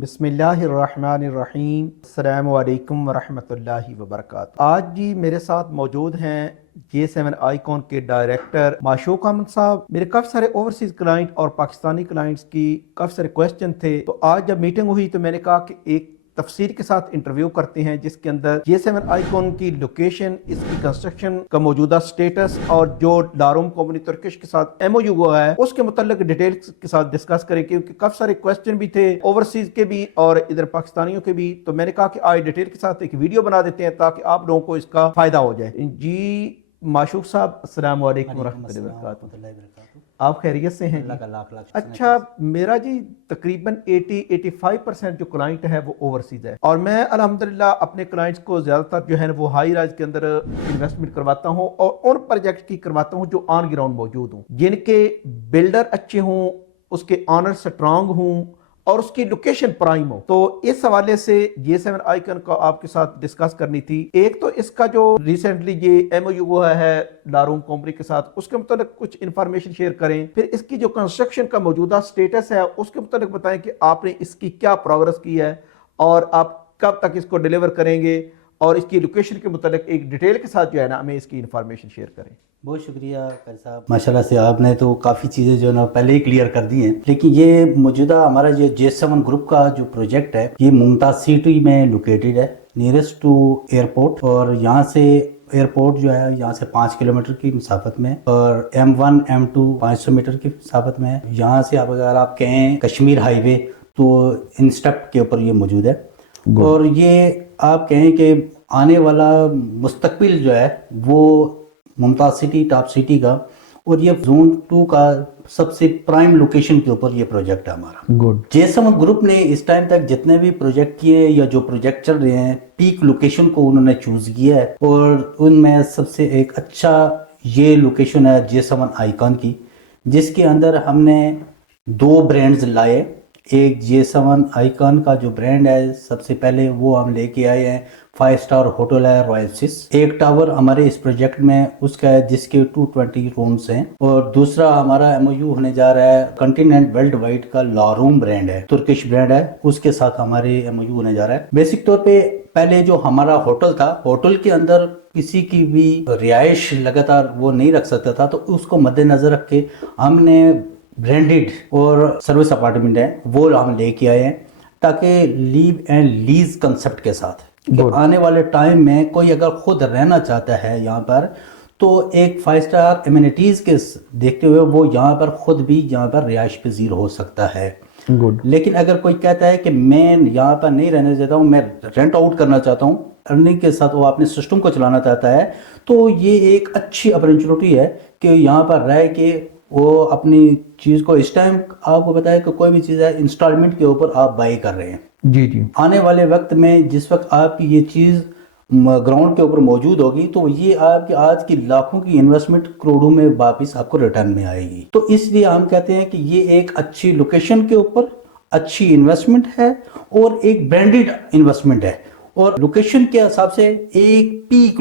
बिस्मिल्लाहिर्रहमानिर्रहीम। अस्सलामु अलैकुम वरहमतुल्लाहि वबरकातुहू। आज जी मेरे साथ मौजूद हैं J7 आइकॉन के डायरेक्टर माशूक अहमद साहब। मेरे काफ़ी सारे ओवरसीज क्लाइंट और पाकिस्तानी क्लाइंट्स की काफ़ी सारे क्वेश्चन थे, तो आज जब मीटिंग हुई तो मैंने कहा कि एक तफसील के साथ इंटरव्यू करते हैं जिसके अंदर J7 आइकॉन की लोकेशन, इसकी कंस्ट्रक्शन का मौजूदा स्टेटस और जो दारुम कंपनी तुर्किश के साथ MOU हुआ है उसके मुताल्लिक डिटेल्स के साथ डिस्कस करें, क्योंकि काफी सारे क्वेश्चन भी थे ओवरसीज के भी और इधर पाकिस्तानियों के भी। तो मैंने कहा कि आज डिटेल के साथ एक वीडियो बना देते हैं ताकि आप लोगों को इसका फायदा हो जाए। जी माशूक साहब, अस्सलाम वालेकुम रहमतुल्लाहि व बरकातुहू। आप खैरियत से हैं? अच्छा, मेरा जी तकरीबन 80-85% जो क्लाइंट है वो ओवरसीज है, और मैं अल्हम्दुलिल्लाह अपने क्लाइंट्स को ज़्यादातर जो है वो हाई राइज के अंदर इन्वेस्टमेंट करवाता हूँ और उन प्रोजेक्ट की करवाता हूँ जो ऑन ग्राउंड मौजूद हूँ, जिनके बिल्डर अच्छे हों, उसके ऑनर स्ट्रांग हों और उसकी लोकेशन प्राइम हो। तो इस हवाले से J7 आइकन को आपके साथ डिस्कस करनी थी। एक तो इसका जो रिसेंटली ये MOU हुआ है दारुम कंपनी के साथ, उसके मुताबिक कुछ इंफॉर्मेशन शेयर करें। फिर इसकी जो कंस्ट्रक्शन का मौजूदा स्टेटस है उसके मुताबिक बताएं कि आपने इसकी क्या प्रोग्रेस की है और आप कब तक इसको डिलीवर करेंगे, और इसकी लोकेशन के मुताबिक एक डिटेल के साथ जो है ना हमें इसकी इंफॉर्मेशन शेयर करें। बहुत शुक्रिया कारी साहब, माशाल्लाह से आपने तो काफ़ी चीज़ें जो है ना पहले ही क्लियर कर दी हैं। लेकिन ये मौजूदा हमारा जो J7 ग्रुप का जो प्रोजेक्ट है ये मुमताज़ सिटी में लोकेटेड है, नियरेस्ट टू एयरपोर्ट, और यहाँ से एयरपोर्ट जो है यहाँ से 5 किलोमीटर की मसाफत में, और M1 M2 500 मीटर की मसाफत में है। यहाँ से अगर आप कहें कश्मीर हाईवे तो इंस्टेप के ऊपर ये मौजूद है, और ये आप कहें कि आने वाला मुस्तकबिल जो है वो मुमताज़ सिटी टॉप सिटी का, और ये जोन 2 का सबसे प्राइम लोकेशन के ऊपर ये प्रोजेक्ट है हमारा। गुड। J7 ग्रुप ने इस टाइम तक जितने भी प्रोजेक्ट किए या जो प्रोजेक्ट चल रहे हैं, पीक लोकेशन को उन्होंने चूज किया है, और उनमें सबसे एक अच्छा ये लोकेशन है J7 आइकॉन की, जिसके अंदर हमने 2 ब्रांड्स लाए। एक J7 आइकॉन का जो ब्रांड है सबसे पहले वो हम लेके आए हैं 5 स्टार होटल है रॉयल स्विस। एक टावर हमारे इस प्रोजेक्ट में उसका है जिसके 220 रूम्स हैं, और दूसरा हमारा MOU होने जा रहा है कॉन्टिनेंट वर्ल्ड वाइड का लारूम ब्रांड है, तुर्किश ब्रांड है, उसके साथ हमारे MOU होने जा रहा है। बेसिक तौर पे पहले जो हमारा होटल था, होटल के अंदर किसी की भी रिहाइश लगातार वो नहीं रख सकता था, तो उसको मद्देनजर रख के हमने ब्रांडेड और सर्विस अपार्टमेंट है वो हम लेके आए हैं, ताकि लीव एंड लीज कंसेप्ट के साथ कि आने वाले टाइम में कोई अगर खुद रहना चाहता है यहाँ पर, तो एक 5 स्टार एमिनिटीज के देखते हुए वो यहाँ पर खुद भी यहाँ पर रिहाइश पजीर हो सकता है। गुड। लेकिन अगर कोई कहता है कि मैं यहाँ पर नहीं रहना चाहता हूँ, मैं रेंट आउट करना चाहता हूँ, अर्निंग के साथ वो अपने सिस्टम को चलाना चाहता है, तो ये एक अच्छी अपॉर्चुनिटी है कि यहाँ पर रह के वो अपनी चीज़ को, इस टाइम आपको बताया कि कोई भी चीज़ है इंस्टॉलमेंट के ऊपर आप बाई कर रहे हैं। जी जी। आने वाले वक्त में जिस वक्त आपकी ये चीज़ ग्राउंड के ऊपर मौजूद होगी तो ये आपकी आज की लाखों की इन्वेस्टमेंट करोड़ों में वापस आपको रिटर्न में आएगी। तो इसलिए हम कहते हैं कि ये एक अच्छी लोकेशन के ऊपर अच्छी इन्वेस्टमेंट है और एक ब्रांडेड इन्वेस्टमेंट है, और लोकेशन के हिसाब से एक पीक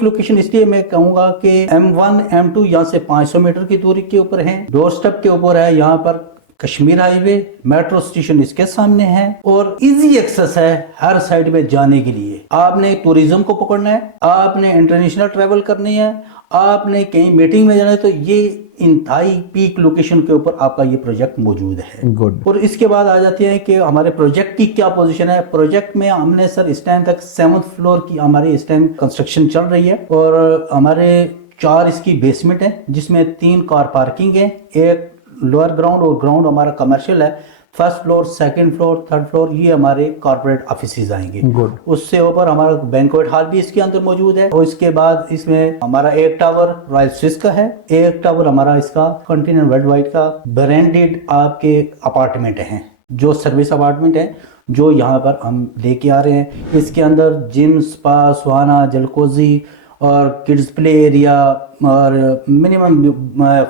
लोकेशन इसलिए मैं कहूंगा कि M1 M2 यहाँ से 500 मीटर की दूरी के ऊपर है, डोर स्टेप के ऊपर है, यहाँ पर कश्मीर हाईवे, मेट्रो स्टेशन इसके सामने है, और इजी एक्सेस है हर साइड में जाने के लिए। आपने टूरिज्म को पकड़ना है, आपने इंटरनेशनल ट्रेवल करनी है, आपने कहीं मीटिंग में जाना है, तो ये इंतहाई पीक लोकेशन के ऊपर आपका ये प्रोजेक्ट मौजूद है। गुड। और इसके बाद आ जाते हैं कि हमारे प्रोजेक्ट की क्या पोजीशन है। प्रोजेक्ट में हमने सर इस टाइम तक 7th फ्लोर की हमारी इस टाइम कंस्ट्रक्शन चल रही है, और हमारे 4 इसकी बेसमेंट है जिसमें 3 कार पार्किंग है, एक लोअर ग्राउंड और ग्राउंड हमारा कमर्शियल है। First floor, second floor, third floor ये हमारे कॉर्पोरेट ऑफिसेज आएंगे। गुड। उससे ऊपर हमारा बैंक्वेट हॉल भी इसके अंदर मौजूद है, और इसके बाद इसमें हमारा एक टावर रॉयल स्विस का है, एक टावर हमारा इसका कॉन्टिनेंट वर्ल्ड वाइड का ब्रांडेड आपके अपार्टमेंट हैं, जो सर्विस अपार्टमेंट है जो यहाँ पर हम लेके आ रहे हैं। इसके अंदर जिम, स्पा, सुहाना, जलकोजी और किड्स प्ले एरिया और मिनिमम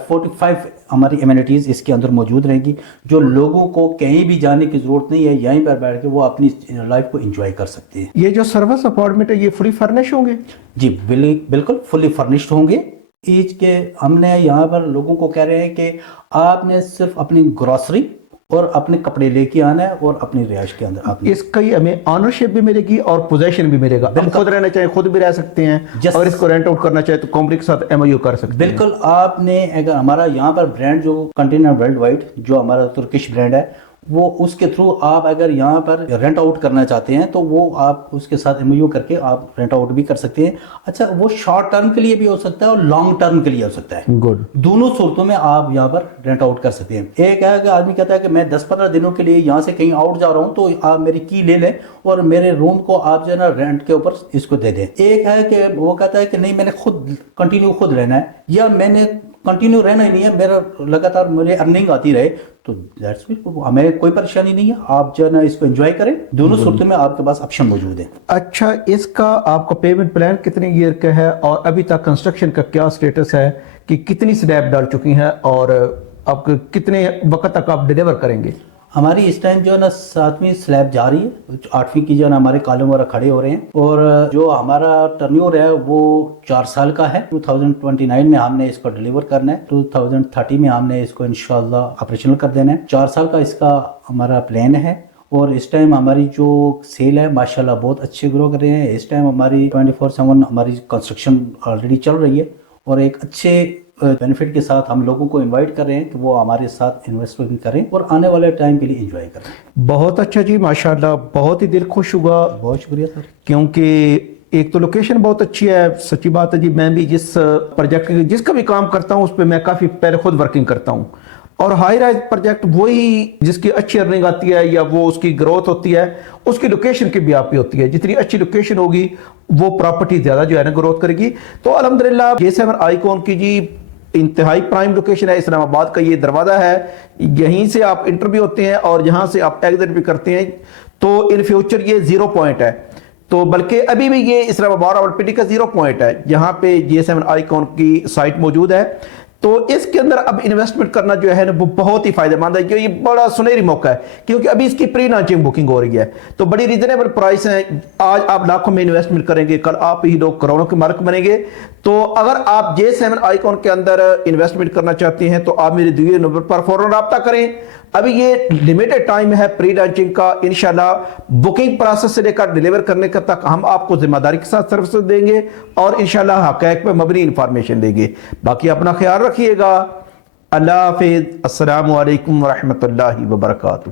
45 हमारी एमिनिटीज़ इसके अंदर मौजूद रहेंगी, जो लोगों को कहीं भी जाने की ज़रूरत नहीं है, यहीं पर बैठ के वो अपनी लाइफ को एंजॉय कर सकते हैं। ये जो सर्विस अपार्टमेंट है ये फुली फर्निश होंगे? जी बिल्कुल फुली फर्निश्ड होंगे। ईच के हमने यहाँ पर लोगों को कह रहे हैं कि आपने सिर्फ अपनी ग्रॉसरी اور اپنے کپڑے لے کے آنا ہے اور اپنی رہائش کے اندر آپ اس کا ہمیں آنرشپ بھی ملے گی اور پوزیشن بھی ملے گا، ہم خود رہنا چاہیں خود بھی رہ سکتے ہیں، اور اس کو رینٹ آؤٹ کرنا چاہے تو کمپنی کے ساتھ ایم او یو کر سکتے ہیں۔ بالکل، آپ نے اگر ہمارا یہاں پر برانڈ جو کنٹینر ورلڈ وائڈ جو ہمارا ترکش برانڈ ہے، وہ اس کے تھرو آپ اگر یہاں پر رینٹ آؤٹ کرنا چاہتے ہیں تو وہ آپ اس کے ساتھ ایم او یو کر کے آپ رینٹ آؤٹ بھی کر سکتے ہیں۔ اچھا، وہ شارٹ ٹرم کے لیے بھی ہو سکتا ہے اور لانگ ٹرم کے لیے ہو سکتا ہے، گڈ، دونوں صورتوں میں آپ یہاں پر رینٹ آؤٹ کر سکتے ہیں۔ ایک ہے کہ آدمی کہتا ہے کہ میں 10-15 دنوں کے لیے یہاں سے کہیں آؤٹ جا رہا ہوں تو آپ میری کی لے لیں اور میرے روم کو آپ جو ہے نا رینٹ کے اوپر اس کو دے دیں۔ ایک ہے کہ وہ کہتا ہے کہ نہیں، میں نے خود کنٹینیو خود رہنا ہے، یا میں نے کنٹینیو رہنا ہی نہیں ہے، میرا لگاتار مجھے ارننگ آتی رہے، تو ہمیں کوئی پریشانی نہیں ہے، آپ جو ہے نا اس کو انجوائے کریں۔ دونوں صورتوں میں آپ کے پاس آپشن موجود ہیں۔ اچھا، اس کا آپ کا پیمنٹ پلان کتنے ایئر کا ہے، اور ابھی تک کنسٹرکشن کا کیا سٹیٹس ہے کہ کتنی سلیب ڈال چکی ہیں، اور آپ کتنے وقت تک آپ ڈیلیور کریں گے؟ ہماری اس ٹائم جو ہے نا 7ویں سلیب جا رہی ہے، 8ویں کی جو ہے نا ہمارے کالم وغیرہ کھڑے ہو رہے ہیں، اور جو ہمارا ٹرنیور ہے وہ 4 سال کا ہے۔ 2029 میں ہم نے اس کو ڈیلیور کرنا ہے، 2030 میں ہم نے اس کو انشاءاللہ آپریشنل کر دینا ہے۔ 4 سال کا اس کا ہمارا پلان ہے، اور اس ٹائم ہماری جو سیل ہے ماشاءاللہ بہت اچھے گرو کر رہے ہیں۔ اس ٹائم ہماری 24/7 ہماری کنسٹرکشن آلریڈی چل رہی ہے، اور ایک اچھے بینیفٹ کے ساتھ ہم لوگوں کو انوائٹ کر رہے ہیں کہ وہ ہمارے ساتھ انویسٹمنٹ کریں اور آنے والے ٹائم کے لیے انجوائے کریں۔ بہت اچھا جی، ماشاءاللہ، بہت ہی دل خوش ہوا، بہت شکریہ سر۔ کیونکہ ایک تو لوکیشن بہت اچھی ہے، سچی بات ہے جی، میں بھی جس پروجیکٹ جس کا بھی کام کرتا ہوں اس پہ میں کافی پہلے خود ورکنگ کرتا ہوں، اور ہائی رائز پروجیکٹ وہی جس کی اچھی ارننگ آتی ہے یا وہ اس کی گروتھ ہوتی ہے، اس کی لوکیشن کی بھی آپ پہ ہوتی ہے، جتنی اچھی لوکیشن ہوگی وہ پراپرٹی زیادہ جو ہے نا گروتھ کرے گی۔ تو الحمدللہ J7 آئیکون کی جی انتہائی پرائم لوکیشن ہے، اسلام آباد کا یہ دروازہ ہے، یہیں سے آپ انٹر بھی ہوتے ہیں اور یہاں سے آپ ایگزٹ بھی کرتے ہیں، تو ان فیوچر یہ 0 پوائنٹ ہے، تو بلکہ ابھی بھی یہ اسلام آباد راولپنڈی کا 0 پوائنٹ ہے، جہاں پہ J7 آئیکون کی سائٹ موجود ہے۔ تو اس کے اندر اب انویسٹمنٹ کرنا جو ہے نا وہ بہت ہی فائدہ مند ہے، کہ یہ بڑا سنہری موقع ہے، کیونکہ ابھی اس کی پری لانچنگ بکنگ ہو رہی ہے، تو بڑی ریزنیبل پرائس ہیں۔ آج آپ لاکھوں میں انویسٹمنٹ کریں گے، کل آپ ہی لوگ کروڑوں کے مالک بنیں گے۔ تو اگر آپ J7 آئیکون کے اندر انویسٹمنٹ کرنا چاہتے ہیں تو آپ میرے دیے نمبر پر فوراً رابطہ کریں۔ ابھی یہ لمیٹڈ ٹائم ہے پری لانچنگ کا، انشاءاللہ بکنگ پروسیس سے لے کر ڈیلیور کرنے کا تک ہم آپ کو ذمہ داری کے ساتھ سروسز دیں گے، اور انشاءاللہ حقائق پہ مبنی انفارمیشن دیں گے۔ باقی اپنا خیال رکھیے گا۔ اللہ حافظ، السلام علیکم ورحمۃ اللہ وبرکاتہ۔